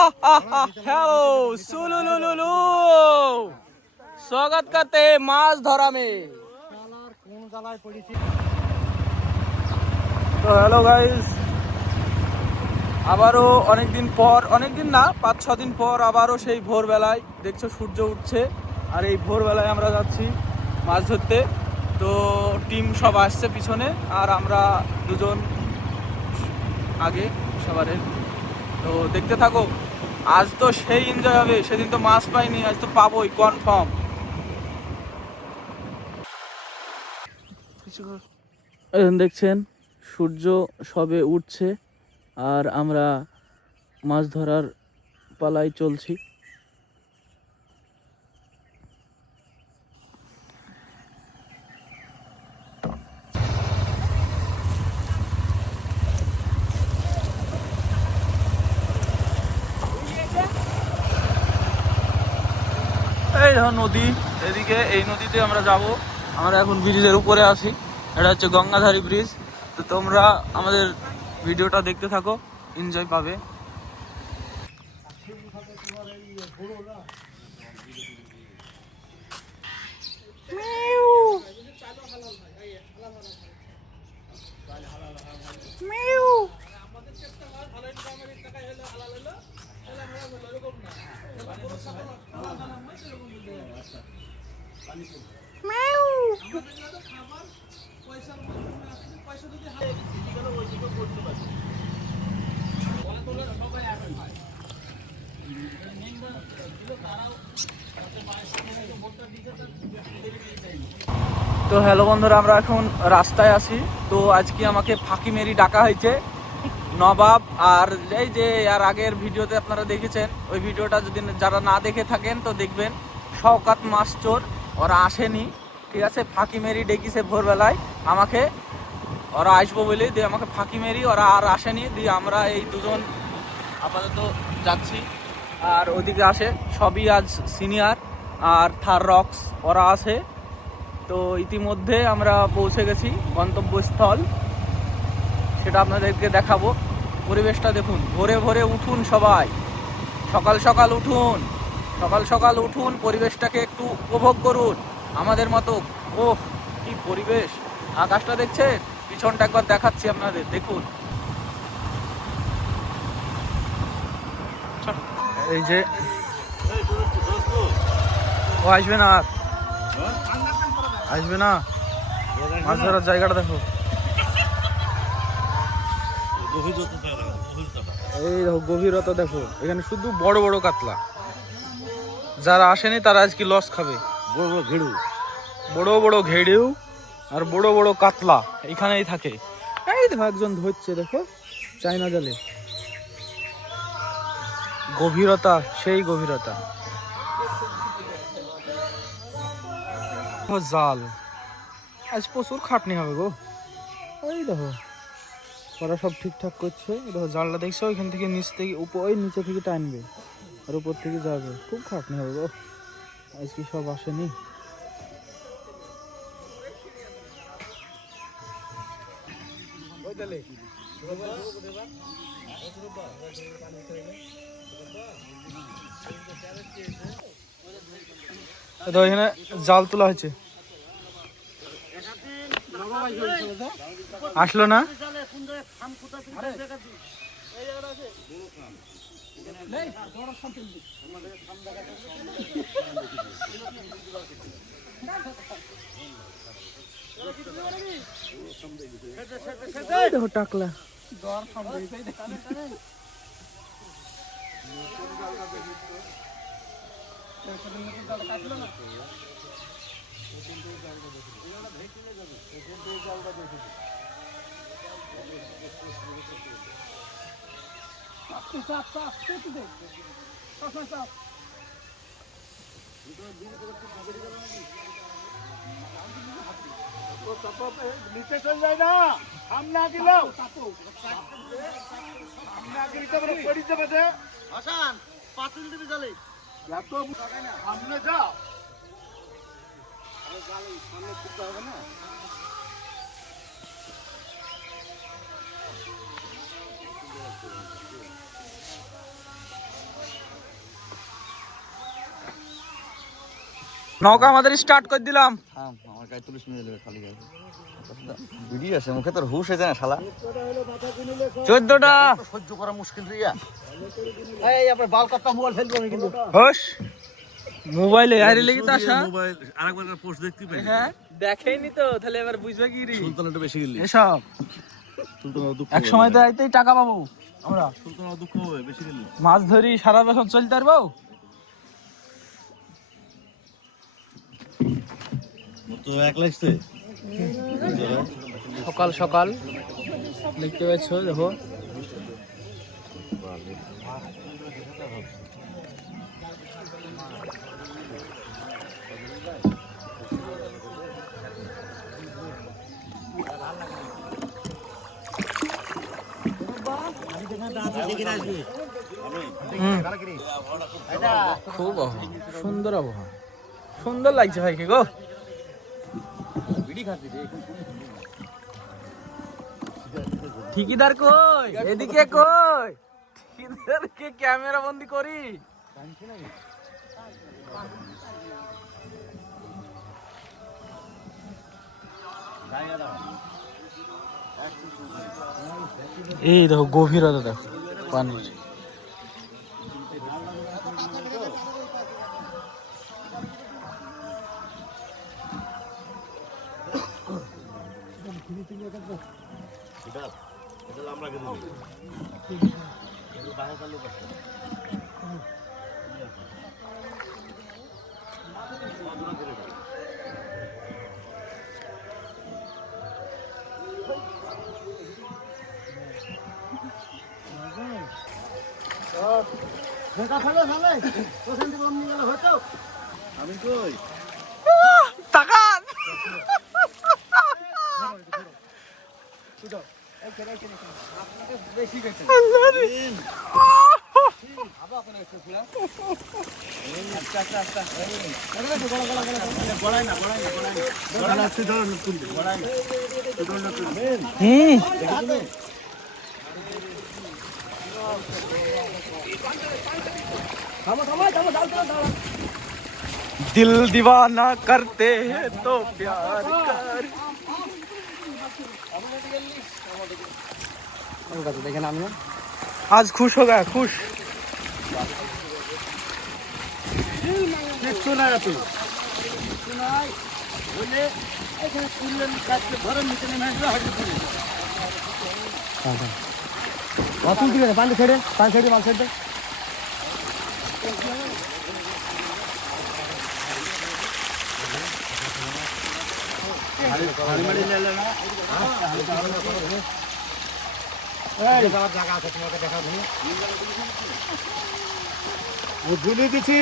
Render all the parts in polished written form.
Hello सुलुलुलुलु स्वागत करते हैं माछ धरा में। তো হ্যালো গাইস, আবারও অনেকদিন পর, অনেকদিন না 5-6 দিন পর আবারও সেই ভোরবেলায় দেখছো সূর্য উঠছে। আর এই ভোরবেলায় আমরা যাচ্ছি মাছ ধরতে। তো টিম সব আসছে পিছনে, আর আমরা দুজন আগে সবারে। তো দেখতে থাকো, আজ তো সেই এনজয় হবে। সেদিন তো মাছ পাইনি, আজ তো পাবোই কনফার্ম। দেখছেন সূর্য সবে উঠছে আর আমরা মাছ ধরার পালায় চলছি। এই দেখো নদী, এদিকে এই নদীতে আমরা যাব। আমরা এখন ব্রিজের উপরে আছি, এটা হচ্ছে গঙ্গাধারী ব্রিজ। তো তোমরা আমাদের ভিডিওটা দেখতে থাকো, এনজয় পাবে। তো হ্যালো বন্ধুরা, আমরা এখন রাস্তায় আছি। তো আজকে আমাকে ফাঁকি মেরি ডাকা হয়েছে নবাব। আর এই যে আর আগের ভিডিওতে আপনারা দেখেছেন, ওই ভিডিওটা যদি যারা না দেখে থাকেন তো দেখবেন। শওকাত মাস্টার ওরা আসেনি, ঠিক আছে, ফাঁকি মেরি ডেকেছে ভোরবেলায় আমাকে। ওরা আসবো বলে দিয়ে আমাকে ফাঁকি মেরি, ওরা আর আসেনি। দিয়ে আমরা এই দুজন আপাতত যাচ্ছি। আর ওদিকে আসে সবই আজ সিনিয়র আর থার রক্স ওরা আছে। তো ইতিমধ্যে আমরা পৌঁছে গেছি গন্তব্যস্থল, সেটা আপনাদেরকে দেখাবো। পরিবেশটা দেখুন, ভোরে ভোরে উঠুন সবাই, সকাল সকাল উঠুন, সকাল সকাল উঠুন, পরিবেশটাকে একটু উপভোগ করুন আমাদের মতো। ওহ কি পরিবেশ! আকাশটা দেখছেন, পিছনটা একবার দেখাচ্ছি আপনাদের, দেখুন। এই যে ও আসবে না, আর আসবে না। মাছ ধরার জায়গাটা দেখো, এই দেখো গভীরতা দেখো। এখানে শুধু বড় বড় কাতলা, যারা আসেনি তারা আজকে লস খাবে। বড় বড় ঘেড়ু, বড় বড় ঘেড়ু আর বড় বড় কাতলা এখানেই থাকে। এই দেখো একজন ধরছে, দেখো চাইনা জালে। গভীরতা, সেই গভীরতা। জাল আজ প্রচুর খাটনি হবে গো। ওই দেখো ওরা সব ঠিকঠাক করছে। দেখো জালটা দেখছো, ওইখান থেকে নিচ থেকে ওই নিচে থেকে টানবে আর উপর থেকে যাবে। খুব খাটনি হবে গো, আজকে সব আসেনি। এখানে জাল তোলা হয়েছে, আসলো না। দেখো টাকলা, নিচে চলে যায় না, সামনে আগিলেও সামনে আগিয়ে পড়ি যাবে। হাসান পাতিল দিবি জালে, এত সামনে যাও, সামনে খুলতে হবে না। নৌকা আমাদের স্টার্ট করে দিলাম। আমার গায়ে তুলিস নিয়ে যাবে খালি গায়ে ভিডিও আছে মুখে তোর হুশ হয়ে যায় না শালা 14টা সহ্য করা মুশকিল রিয়া এই আপনার বাল কাটটা মোবাইল ফেলবো আমি কিন্তু হোস মোবাইলে আইরে লাগি তো আসা মোবাইল আরেকবার পোস্ট দেখতে পাই হ্যাঁ দেখেইনি তো তাহলে এবার বুঝবে কি রে সুলতানটা বেশি গেলি এসব সুলতানের দুঃখ এক সময় তো আইতেই টাকা পাবো আমরা সুলতানের দুঃখ হবে বেশি গেলি মাছ ধরি সারা বছর চলতে পারবো। তো এক লাগছে সকাল সকাল দেখতে পাচ্ছ দেখো খুব সুন্দর আবহাওয়া সুন্দর লাগছে ভাইকে গো ঠিকিদার কই এদিকে কই ঠিকিদারকে ক্যামেরা বন্দি করি এই দেখো গভীরতা দেখো পানির আমি কই তাকান दिल दीवाना करते हैं तो प्यार कर आज खुश हो गया खुश ভুলে দিচ্ছি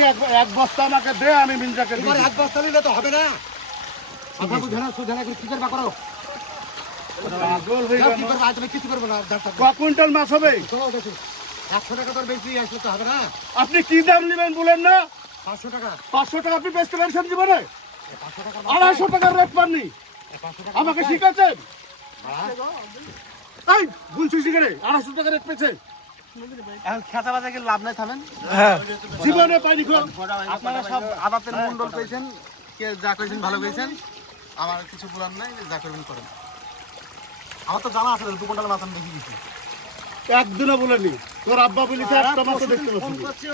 এক বস্তা আমাকে দে আমি মিনজাকে এক বস্তা নিলে তো হবে না কথা বুঝে না সুঝে না কি করবা করো পাগল হয়ে গেল। কি করবা আজ আমি কিছু করবো না ক কুইন্টাল মাছ হবে 100 টাকা তোর বেশি আসলে তো হবে না আপনি কি দাম নেবেন বলেন না 500 টাকা 500 টাকা আপনি বেচতে পারছেন জীবনে 250 টাকার রেট পাননি আমাকে শিখাচ্ছেন এই বলছি শিখে 250 টাকা রেট পেয়েছে এখন খেতা বাজাকে লাভ নাই থামেন জীবনে পাইনি খো আপনারা সব আদাতের মন্ডল পেয়েছেন কে যা করেছেন ভালো করেছেন আমার কিছু বলার নাই যা করবেন করেন আমার তো জানা আছে 2 কুইন্টাল মাছ আমি দেখি দিচ্ছি একদিনও বলেনি তোর আব্বা বলেছে একটা মাছ দেখতে পাচ্ছি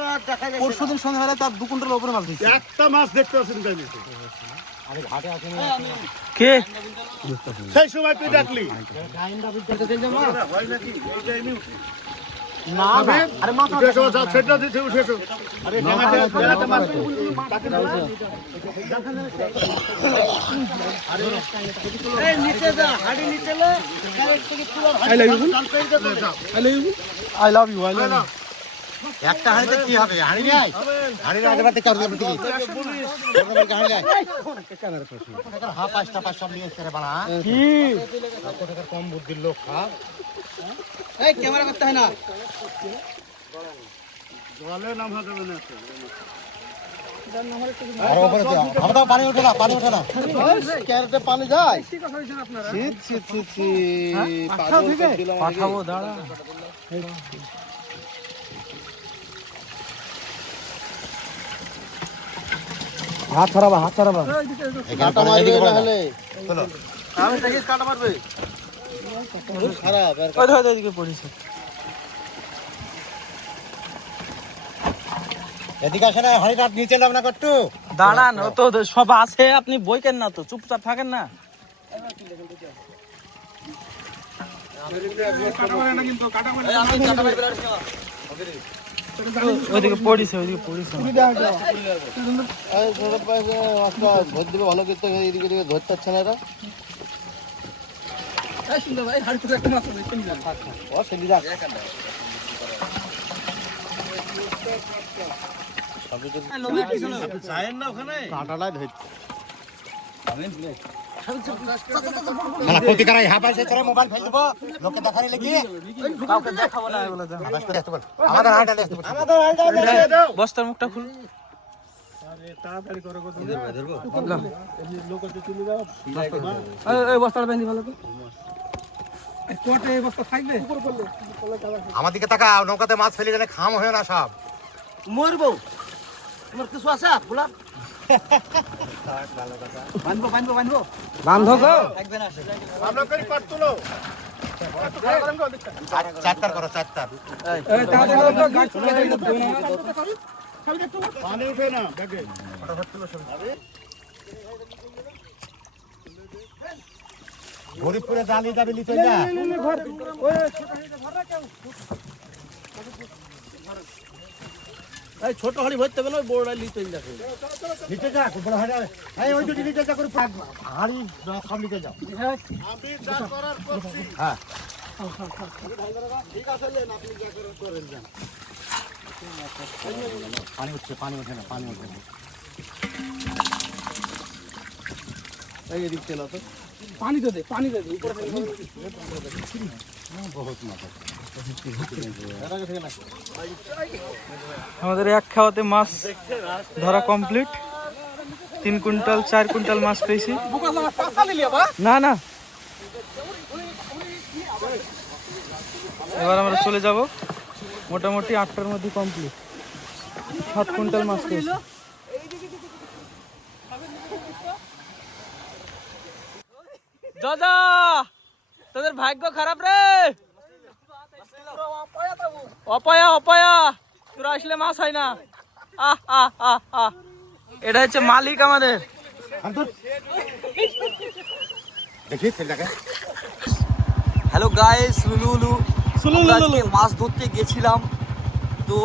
পরশুদিন সন্ধ্যাবেলায় তার 2 কুইন্টাল উপরে মাছ দিচ্ছি একটা মাছ দেখতে পাচ্ছেন তাই না আরে ঘাটে আছে কে সেই সময় তুই ডাকলি না আরে মাছ উঠে এসো, যা ছেড়ে দিতে উঠে এসো। আরে বেলাতে মাছ তাকে দাও। এই নিচে যা, হাড়ি নিচে লে, ডাইরেক্ট থেকে পুরো হাড়ি জাল পেয়ে যাবে। I love you I love you একটা হাড়িতে কি হবে হাড়ি নাই হাড়ির আগে বাড়তে কারো দেবে তুমি হাড়ি নাই হ্যাঁ 5টা 5 সব নিয়ে এসে বাড়া কি কত টাকার কম বুদ্ধির লোক খাব এই ক্যামেরা করতে হয় না জলে নামা যাবে না আর উপরে দাও আমরা পানি ওঠে না ক্যারেটে পানি যায় শীত শীত শীত পাঠাবো দাঁড়া কাটা মারবে না হলে আমি দেখিস কাটা মারবে খারাপ এদিকে পড়েছে। এদিকে আসে না হরিদাস নিচে নাম না করতু দাঁড়ান, ও তো সব আছে, আপনি বই কেন না, তো চুপচাপ থাকেন না। ওইদিকে পড়েছে, ওইদিকে পড়েছে। ধর দিবে ভালো করতে এদিকে দিকে ধরতে পারছে না এরা ও সেলি যাক চায়ের না ওখানে কাঁটাটাই ধরছে ক্ষতি করাই হাফ আসে ছেড়ে মোবাইল ফেল দেবো লোকে দেখারি লেগে কাউকে দেখাবো না এগুলো। আমাদের হাঁটা বস্তার মুখটা খুল। আমার দিকে তাকাও নৌকাতে মাছ ফেলে গেলে খাম হয় না সব মরবো তোমার কিছু আছে বলা বানবো বানবো বানবো বান্ধব আমরা করি পাট তুলো চারটার করো চারটার পানি উঠে না দেখে গরিবপুরে জালি যাবি লিচে যা এই ছোট হাড়ি ভরতে হবে না ওই বড় লিতে দেখো লিচে যা বড় হাড়ি এই ওই দুটি লিচে যা করে হাড়ি সব লিচে যাও আমি যা করার করছি হ্যাঁ ঠিক আছে লেন আপনি যা করার করেন যান পানি উঠছে পানি ওঠে না পানি ওঠে না এই এদিক চলো তো পানি তো দে, পানি দে উপরে। আমাদের এক খাওয়াতে মাছ ধরা কমপ্লিট। 3 কুইন্টাল 4 কুইন্টাল মাছ পেয়েছি। না না, এবার আমরা চলে যাব। মোটামুটি 8টার মধ্যে কমপ্লিট। 7 কুইন্টাল মাছ পেয়েছি। দাদা, তোদের ভাগ্য খারাপ রে। অপায়া অপায়া, তোরা আসলে মাছ হয় না। আহ আহ আহ আহ, এটা হচ্ছে মালিক আমাদের। দেখি ছেলেটাকে হ্যালো গাইস, লুলু আমরা আজকে মাছ ধরতে গেছিলাম, তো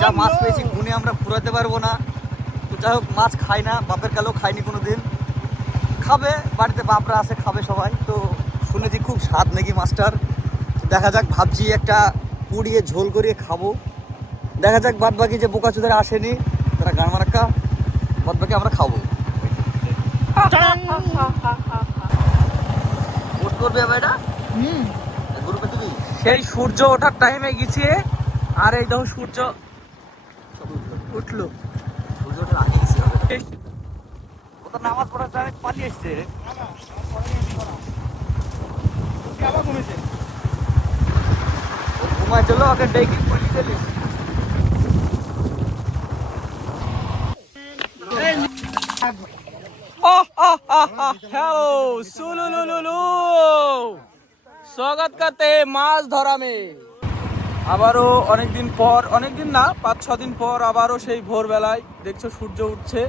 যা মাছ পেয়েছি গুনে আমরা ফুরাতে পারবো না। তো যাই হোক, মাছ খাই না, বাপের কালেও খাইনি কোনো দিন। খাবে বাড়িতে, বাপরা আছে, খাবে সবাই। তো শুনেছি খুব স্বাদ নাকি মাছটার। তো দেখা যাক, ভাবছি একটা পুড়িয়ে ঝোল করিয়ে খাবো। দেখা যাক, বাদ বাকি যে বোকা চুদারা আসেনি তারা গান মারাক্কা, বাদ বাকি আমরা খাবো। পোস্ট করবে আবার এটা গ্রুপে তুমি? সেই সূর্য ওঠার টাইমে গেছে, আর এই দেখো সূর্য উঠলো। সূর্যটা আগে গেছি হবে। ও তো নামাজ পড়ার টাইমে পালিয়ে এসছে। ও ঘুমায় চলো, ওকে ডেকে পালিয়ে গেলি। हेलो सुलुलुलुलु, स्वागत करते हैं মাছ ধরা মে। আবারও অনেকদিন পর, অনেকদিন না 5-6 দিন পর আবারও সেই ভোরবেলায় দেখছো সূর্য উঠছে,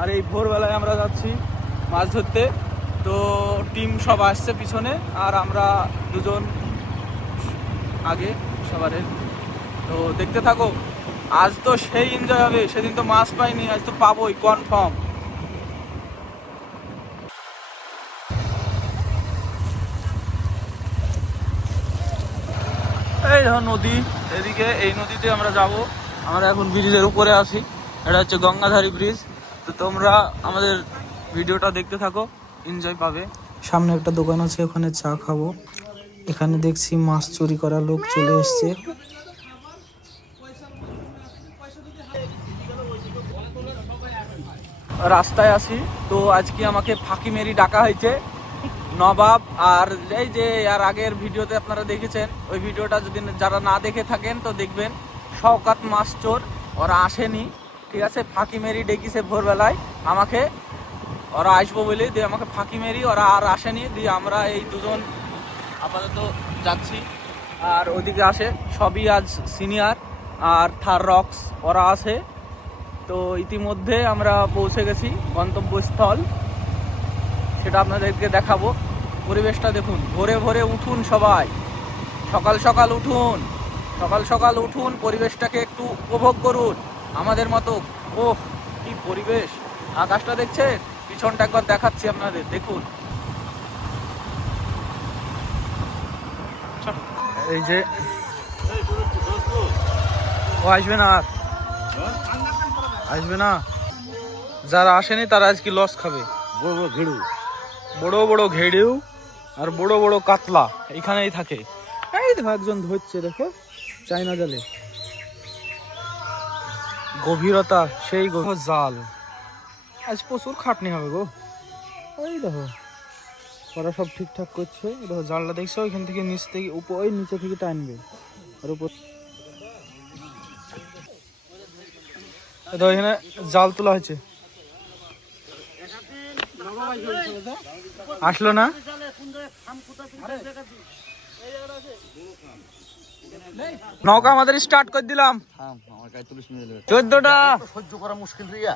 আর এই ভোরবেলায় আমরা যাচ্ছি মাছ ধরতে। তো টিম সব আসছে পিছনে, আর আমরা দুজন আগে সবারে। তো দেখতে থাকো, আজ তো সেই এনজয় হবে। সেদিন তো মাছ পাইনি, আজ তো পাবোই কনফার্ম। এই দেখো নদী, এদিকে এই নদীতে আমরা যাব। আমরা এখন ব্রিজের উপরে আছি, এটা হচ্ছে গঙ্গাধারী ব্রিজ। তো তোমরা আমাদের ভিডিওটা দেখতে থাকো, এনজয় পাবে। সামনে একটা দোকান আছে, ওখানে চা খাবো। এখানে দেখছি মাছ চুরি করা লোক চলে এসছে। রাস্তায় আছি, তো আজকে আমাকে ফাঁকি মেরি ডাকা হয়েছে নবাব। আর এই যে আর আগের ভিডিওতে আপনারা দেখেছেন, ওই ভিডিওটা যদি যারা না দেখে থাকেন তো দেখবেন। শওকাত মাছ চোর ওরা আসেনি, ঠিক আছে, ফাঁকি মেরি ডেকেছে ভোরবেলায় আমাকে, ওরা আসবো বলে, দিয়ে আমাকে ফাঁকি মেরি, ওরা আর আসেনি, দিয়ে আমরা এই দুজন আপাতত যাচ্ছি। আর ওদিকে আসে সবই আজ সিনিয়র আর থার রক্স ওরা আছে। তো ইতিমধ্যে আমরা পৌঁছে গেছি গন্তব্যস্থল, সেটা আপনাদেরকে দেখাবো। পরিবেশটা দেখুন, ভোরে ভোরে উঠুন সবাই, সকাল সকাল উঠুন, সকাল সকাল উঠুন, পরিবেশটাকে একটু উপভোগ করুন আমাদের মতো। ওহ কি পরিবেশ, আকাশটা দেখছেন, পিছনটা একবার দেখাচ্ছি আপনাদের, দেখুন। এই যে ও আসবে না, আর আসবে না, যারা আসেনি তারা আজকে লস খাবে। বড় বড় ঘেড়ু, বড় বড় ঘেড়েও আর বড় বড় কাতলা এখানেই থাকে। এই দেখো একজন ধরছে, দেখো চাইনা জালে, গভীরতা সেই জাল। আজ প্রচুর খাটনি হবে গো। ওই দেখো ওরা সব ঠিকঠাক করছে, দেখো জালটা দেখছো, ওইখান থেকে নিচ থেকে ওই নিচে থেকে টানবে আর উপর। দেখো এখানে জাল তোলা হয়েছে, আসলো না। নৌকা আমাদের স্টার্ট করে দিলাম, 14টা। সহ্য করা মুশকিল রিয়া।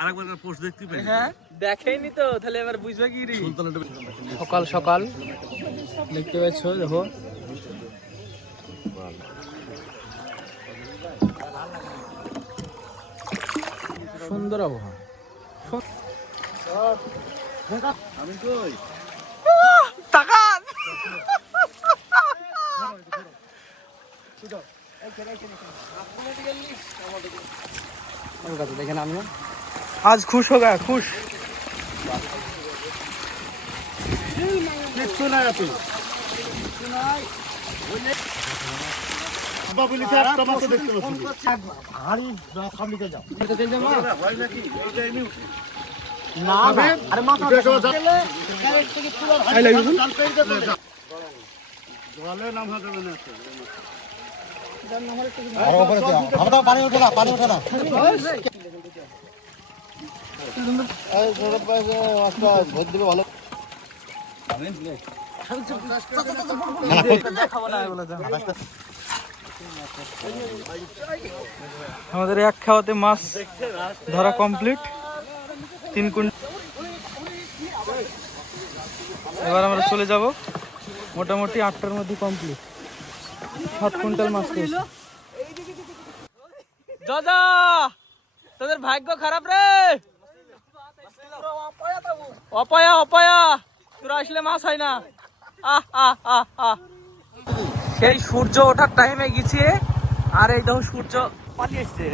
আরেকবার পোস্ট দেখতে পাই। হ্যাঁ দেখেইনি তো, তাহলে এবার বুঝবে কি রে। সকাল সকাল দেখতে পাচ্ছ, দেখো সুন্দর আবহাওয়া। আমি কই তাকান, आज खुश हो गया, खुश। কিচ্ছু নাই আপনি বাবুলিকে একটা মাত্র দেখতে পাচ্ছি। হাড়ি সামনে যাও। ভয় নাকি এইটা এমনি না না, আরে মাথা জলে নামা যাবে না। আরে উপরে যাও, খাওয়া পানি উঠে না, পানি উঠে না। এই সৌরভ ভাই একটা ভোট দিবে ভালো। আমাদের এক খাওয়াতে মাছ ধরা কমপ্লিট, 3 কুইন্টাল। এবার আমরা চলে যাব, মোটামুটি 8টার মধ্যে কমপ্লিট, 7 কুইন্টাল মাছ পেয়েছি। দাদা তোদের ভাগ্য খারাপ রে, অপায়া অপায়া, তোরা আসলে মাছ হয় না। আহ আহ আহ আহ, সেই সূর্য ওঠার টাইমে গেছি, আর এই দেখো সূর্য পালিয়ে এসছে।